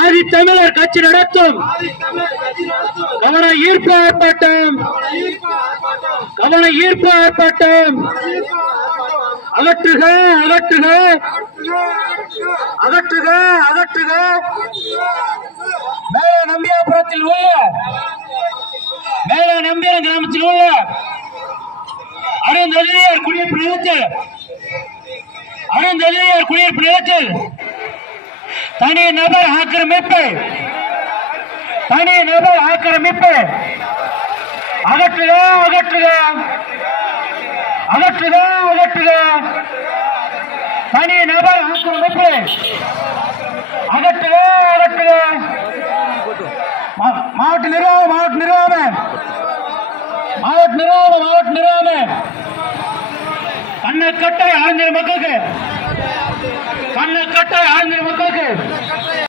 ஆதித்தமிழர் கட்சி நடத்தும் கவன ஈர்ப்பு ஆர்ப்பாட்டம் அகற்றுக அகற்றுக அகற்றுக அகற்றுக மேல நம்பியாபுரத்தில் உள்ள மேல நம்பியார் கிராமத்தில் உள்ள அருந்ததியார் குடியிருப்பு நிலத்தில் தனி நபர் ஆக்கிரமிப்பு அகற்றுக அகற்றுக அகற்றுக அகற்றுக தனி நபர் ஆக்கிரமிப்பு அகற்றுக அகற்றுக மாவட்ட நிர்வாகம் கண்ணக்கட்டை ஆழ்ந்த மக்களுக்கு